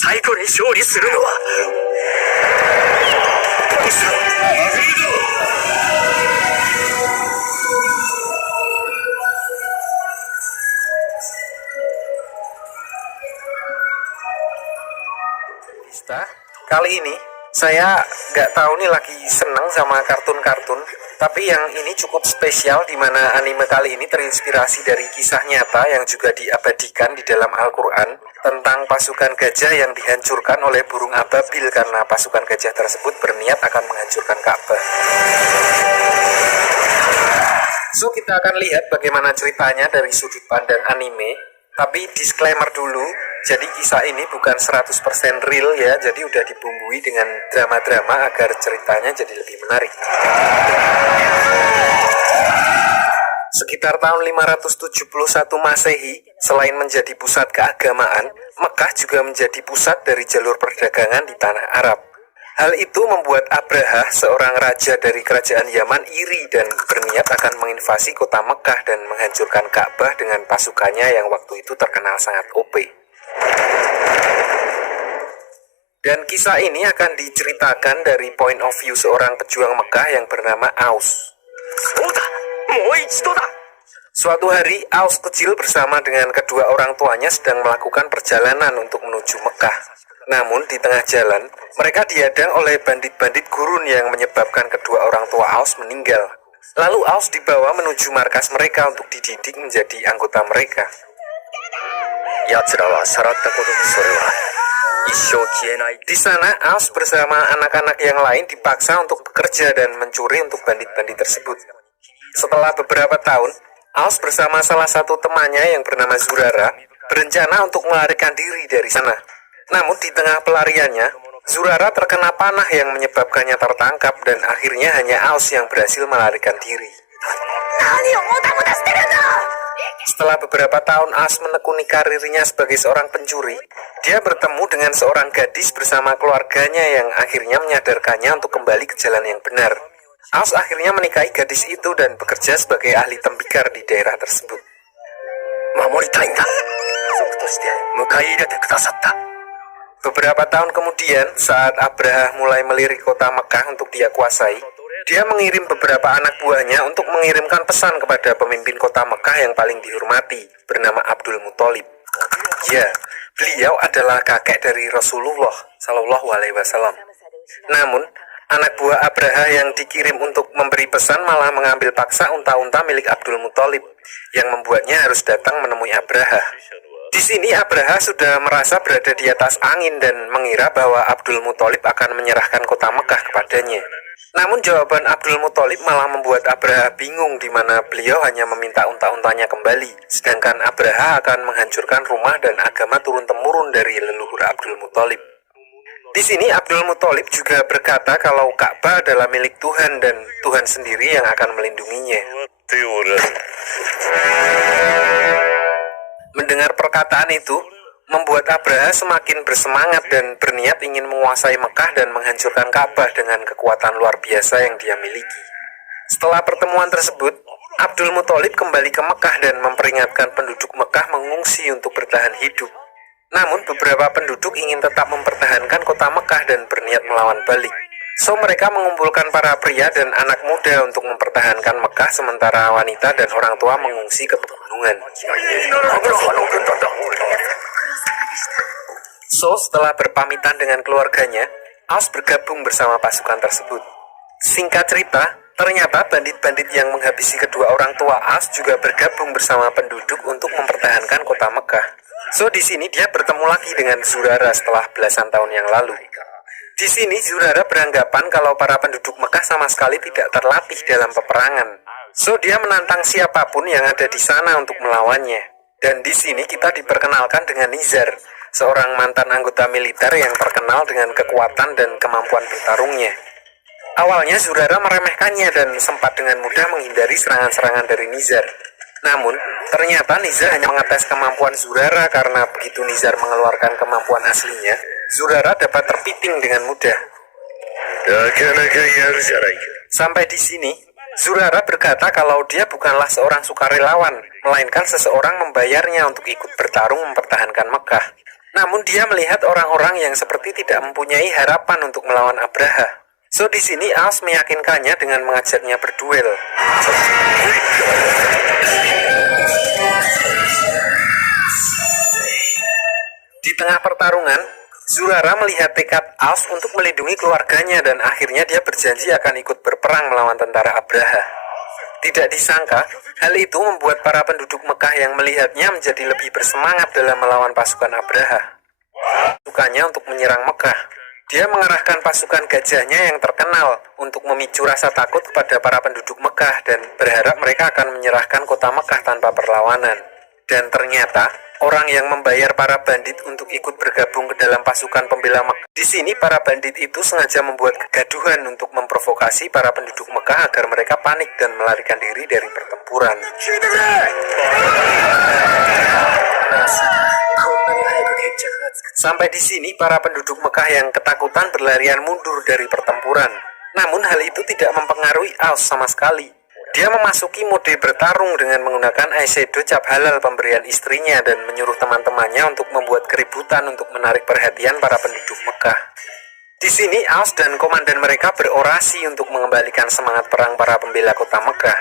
最後に勝利するのはどうした？マグリド。Kali ini saya nggak tahu nih lagi seneng sama kartun-kartun, tapi yang ini cukup spesial di mana anime kali ini terinspirasi dari kisah nyata yang juga diabadikan di dalam Al-Quran tentang pasukan gajah yang dihancurkan oleh burung ababil karena pasukan gajah tersebut berniat akan menghancurkan Ka'bah. So kita akan lihat bagaimana ceritanya dari sudut pandang anime. Tapi disclaimer dulu, jadi kisah ini bukan 100% real ya, jadi udah dibumbui dengan drama-drama agar ceritanya jadi lebih menarik. Sekitar tahun 571 Masehi, selain menjadi pusat keagamaan, Mekah juga menjadi pusat dari jalur perdagangan di tanah Arab. Hal itu membuat Abraha, seorang raja dari kerajaan Yaman, iri dan berniat akan menginvasi kota Mekah dan menghancurkan Ka'bah dengan pasukannya yang waktu itu terkenal sangat OP. Dan kisah ini akan diceritakan dari point of view seorang pejuang Mekah yang bernama Aus. Suatu hari, Aus kecil bersama dengan kedua orang tuanya sedang melakukan perjalanan untuk menuju Mekah. Namun di tengah jalan, mereka dihadang oleh bandit-bandit gurun yang menyebabkan kedua orang tua Aus meninggal. Lalu Aus dibawa menuju markas mereka untuk dididik menjadi anggota mereka. Di sana, Aus bersama anak-anak yang lain dipaksa untuk bekerja dan mencuri untuk bandit-bandit tersebut. Setelah beberapa tahun, Aus bersama salah satu temannya yang bernama Zurara berencana untuk melarikan diri dari sana. Namun di tengah pelariannya, Zurara terkena panah yang menyebabkannya tertangkap dan akhirnya hanya Aus yang berhasil melarikan diri. Setelah beberapa tahun Aus menekuni karirnya sebagai seorang pencuri, dia bertemu dengan seorang gadis bersama keluarganya yang akhirnya menyadarkannya untuk kembali ke jalan yang benar. Aus akhirnya menikahi gadis itu dan bekerja sebagai ahli tembikar di daerah tersebut. Beberapa tahun kemudian, saat Abraha mulai melirik kota Mekah untuk dia kuasai, dia mengirim beberapa anak buahnya untuk mengirimkan pesan kepada pemimpin kota Mekah yang paling dihormati, bernama Abdul Muthalib. Ya, beliau adalah kakek dari Rasulullah Shallallahu Alaihi Wasallam. Namun, anak buah Abraha yang dikirim untuk memberi pesan malah mengambil paksa unta-unta milik Abdul Muthalib, yang membuatnya harus datang menemui Abraha. Di sini Abraha sudah merasa berada di atas angin dan mengira bahwa Abdul Muthalib akan menyerahkan kota Mekah kepadanya. Namun jawaban Abdul Muthalib malah membuat Abraha bingung di mana beliau hanya meminta unta-untanya kembali, sedangkan Abraha akan menghancurkan rumah dan agama turun-temurun dari leluhur Abdul Muthalib. Di sini Abdul Muthalib juga berkata kalau Ka'bah adalah milik Tuhan dan Tuhan sendiri yang akan melindunginya. Mendengar perkataan itu, membuat Abraha semakin bersemangat dan berniat ingin menguasai Mekah dan menghancurkan Ka'bah dengan kekuatan luar biasa yang dia miliki. Setelah pertemuan tersebut, Abdul Muthalib kembali ke Mekah dan memperingatkan penduduk Mekah mengungsi untuk bertahan hidup. Namun beberapa penduduk ingin tetap mempertahankan kota Mekah dan berniat melawan balik. So mereka mengumpulkan para pria dan anak muda untuk mempertahankan Mekah sementara wanita dan orang tua mengungsi ke pegunungan. So setelah berpamitan dengan keluarganya, Aus bergabung bersama pasukan tersebut. Singkat cerita, ternyata bandit-bandit yang menghabisi kedua orang tua Aus juga bergabung bersama penduduk untuk mempertahankan kota Mekah. So di sini dia bertemu lagi dengan Zurara setelah belasan tahun yang lalu. Di sini Zurara beranggapan kalau para penduduk Mekah sama sekali tidak terlatih dalam peperangan. So dia menantang siapapun yang ada di sana untuk melawannya. Dan di sini kita diperkenalkan dengan Nizar, seorang mantan anggota militer yang terkenal dengan kekuatan dan kemampuan bertarungnya. Awalnya Zurara meremehkannya dan sempat dengan mudah menghindari serangan-serangan dari Nizar. Namun, ternyata Nizar hanya mengetes kemampuan Zurara karena begitu Nizar mengeluarkan kemampuan aslinya, Zurara dapat terpiting dengan mudah. Sampai di sini, Zurara berkata kalau dia bukanlah seorang sukarelawan, melainkan seseorang membayarnya untuk ikut bertarung mempertahankan Mekah. Namun dia melihat orang-orang yang seperti tidak mempunyai harapan untuk melawan Abraha. So di sini Aus meyakinkannya dengan mengajaknya berduel. Di tengah pertarungan, Zurara melihat tekad Aus untuk melindungi keluarganya dan akhirnya dia berjanji akan ikut berperang melawan tentara Abraha. Tidak disangka, hal itu membuat para penduduk Mekah yang melihatnya menjadi lebih bersemangat dalam melawan pasukan Abraha. Pasukannya untuk menyerang Mekah. Dia mengerahkan pasukan gajahnya yang terkenal untuk memicu rasa takut kepada para penduduk Mekah dan berharap mereka akan menyerahkan kota Mekah tanpa perlawanan. Dan ternyata, orang yang membayar para bandit untuk ikut bergabung ke dalam pasukan pembela Mekah. Di sini para bandit itu sengaja membuat kegaduhan untuk memprovokasi para penduduk Mekah agar mereka panik dan melarikan diri dari pertempuran. Sampai di sini para penduduk Mekah yang ketakutan berlarian mundur dari pertempuran. Namun hal itu tidak mempengaruhi Aus sama sekali. Dia memasuki mode bertarung dengan menggunakan eyeshadow cap halal pemberian istrinya dan menyuruh teman-temannya untuk membuat keributan untuk menarik perhatian para penduduk Mekah. Di sini Aus dan komandan mereka berorasi untuk mengembalikan semangat perang para pembela kota Mekah.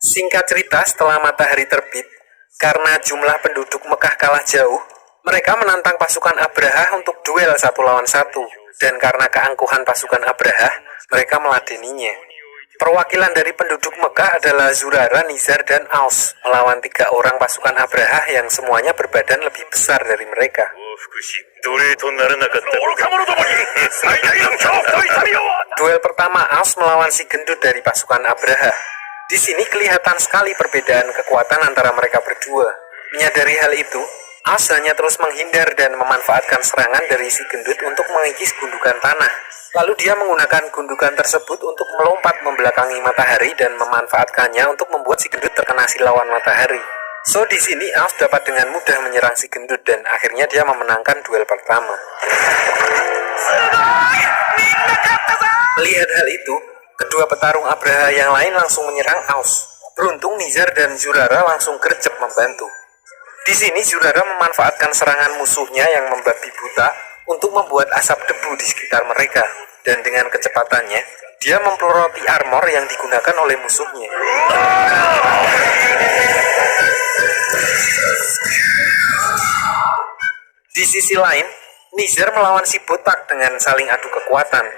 Singkat cerita, setelah matahari terbit, karena jumlah penduduk Mekah kalah jauh, mereka menantang pasukan Abraha untuk duel 1 lawan 1, dan karena keangkuhan pasukan Abraha, mereka meladeninya. Perwakilan dari penduduk Mekah adalah Zurara, Nizar, dan Aus, melawan 3 orang pasukan Abraha yang semuanya berbadan lebih besar dari mereka. Duel pertama Aus melawan si gendut dari pasukan Abraha. Di sini kelihatan sekali perbedaan kekuatan antara mereka berdua. Menyadari hal itu, Aus hanya terus menghindar dan memanfaatkan serangan dari si gendut untuk mengikis gundukan tanah. Lalu dia menggunakan gundukan tersebut untuk melompat membelakangi matahari dan memanfaatkannya untuk membuat si gendut terkena silauan matahari. So di sini Aus dapat dengan mudah menyerang si gendut dan akhirnya dia memenangkan duel pertama. Melihat hal itu, kedua petarung Abraha yang lain langsung menyerang Aus. Beruntung Nizar dan Zurara langsung gercep membantu. Di sini Zurara memanfaatkan serangan musuhnya yang membabi buta untuk membuat asap debu di sekitar mereka. Dan dengan kecepatannya, dia mempeloroti armor yang digunakan oleh musuhnya. Di sisi lain, Nizar melawan si botak dengan saling adu kekuatan.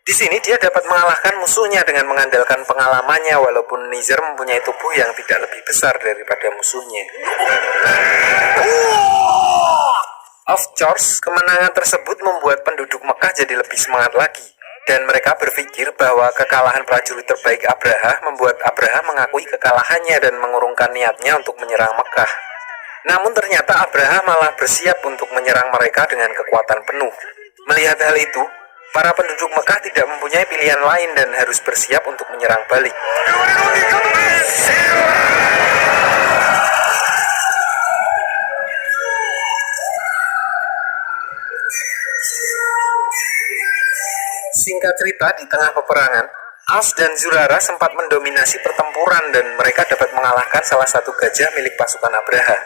Di sini dia dapat mengalahkan musuhnya dengan mengandalkan pengalamannya walaupun Nizar mempunyai tubuh yang tidak lebih besar daripada musuhnya. Of course, kemenangan tersebut membuat penduduk Mekah jadi lebih semangat lagi. Dan mereka berpikir bahwa kekalahan prajurit terbaik Abraha membuat Abraha mengakui kekalahannya dan mengurungkan niatnya untuk menyerang Mekah. Namun ternyata Abraha malah bersiap untuk menyerang mereka dengan kekuatan penuh. Melihat hal itu, para penduduk Mekah tidak mempunyai pilihan lain dan harus bersiap untuk menyerang balik. Singkat cerita, di tengah peperangan, Aus dan Zurara sempat mendominasi pertempuran dan mereka dapat mengalahkan salah satu gajah milik pasukan Abraha.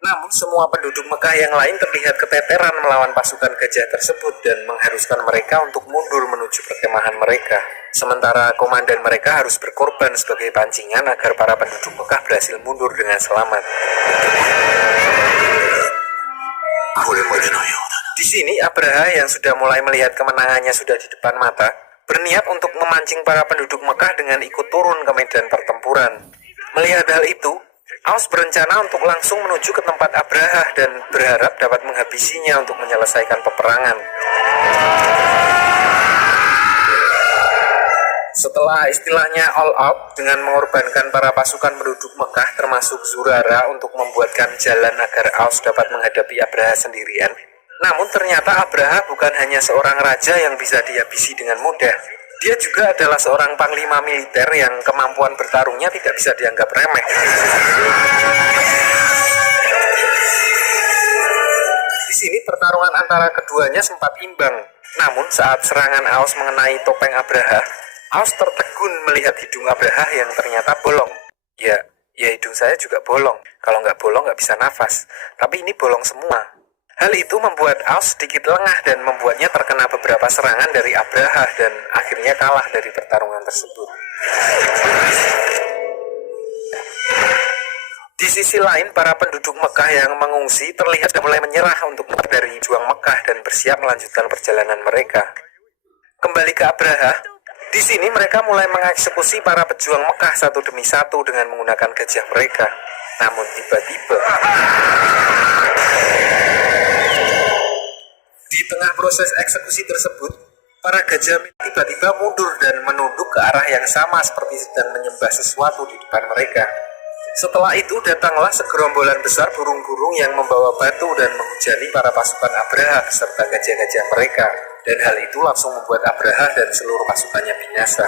Namun semua penduduk Mekah yang lain terlihat keteteran melawan pasukan gajah tersebut dan mengharuskan mereka untuk mundur menuju perkemahan mereka. Sementara komandan mereka harus berkorban sebagai pancingan agar para penduduk Mekah berhasil mundur dengan selamat. Di sini Abraha yang sudah mulai melihat kemenangannya sudah di depan mata, berniat untuk memancing para penduduk Mekah dengan ikut turun ke medan pertempuran. Melihat hal itu, Aus berencana untuk langsung menuju ke tempat Abraha dan berharap dapat menghabisinya untuk menyelesaikan peperangan. Setelah istilahnya all out dengan mengorbankan para pasukan penduduk Mekah termasuk Zurara untuk membuatkan jalan agar Aus dapat menghadapi Abraha sendirian. Namun ternyata Abraha bukan hanya seorang raja yang bisa dihabisi dengan mudah. Dia juga adalah seorang panglima militer yang kemampuan bertarungnya tidak bisa dianggap remeh. Di sini pertarungan antara keduanya sempat imbang. Namun saat serangan Aus mengenai topeng Abraha, Aus tertegun melihat hidung Abraha yang ternyata bolong. Ya hidung saya juga bolong. Kalau nggak bolong nggak bisa nafas. Tapi ini bolong semua. Hal itu membuat Aus sedikit lengah dan membuatnya terkena beberapa serangan dari Abraha dan akhirnya kalah dari pertarungan tersebut. Di sisi lain, para penduduk Mekah yang mengungsi terlihat sudah mulai menyerah untuk dari juang Mekah dan bersiap melanjutkan perjalanan mereka. Kembali ke Abraha, di sini mereka mulai mengeksekusi para pejuang Mekah satu demi satu dengan menggunakan gajah mereka. Namun tiba-tiba, di tengah proses eksekusi tersebut, para gajah tiba-tiba mundur dan menunduk ke arah yang sama seperti sedang menyembah sesuatu di depan mereka. Setelah itu datanglah segerombolan besar burung-burung yang membawa batu dan menghujani para pasukan Abraha beserta gajah-gajah mereka. Dan hal itu langsung membuat Abraha dan seluruh pasukannya binasa.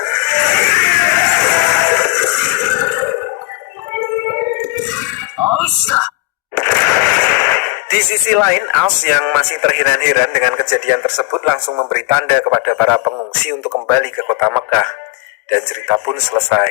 Di sisi lain, Aus yang masih terheran-heran dengan kejadian tersebut langsung memberi tanda kepada para pengungsi untuk kembali ke kota Mekah. Dan cerita pun selesai.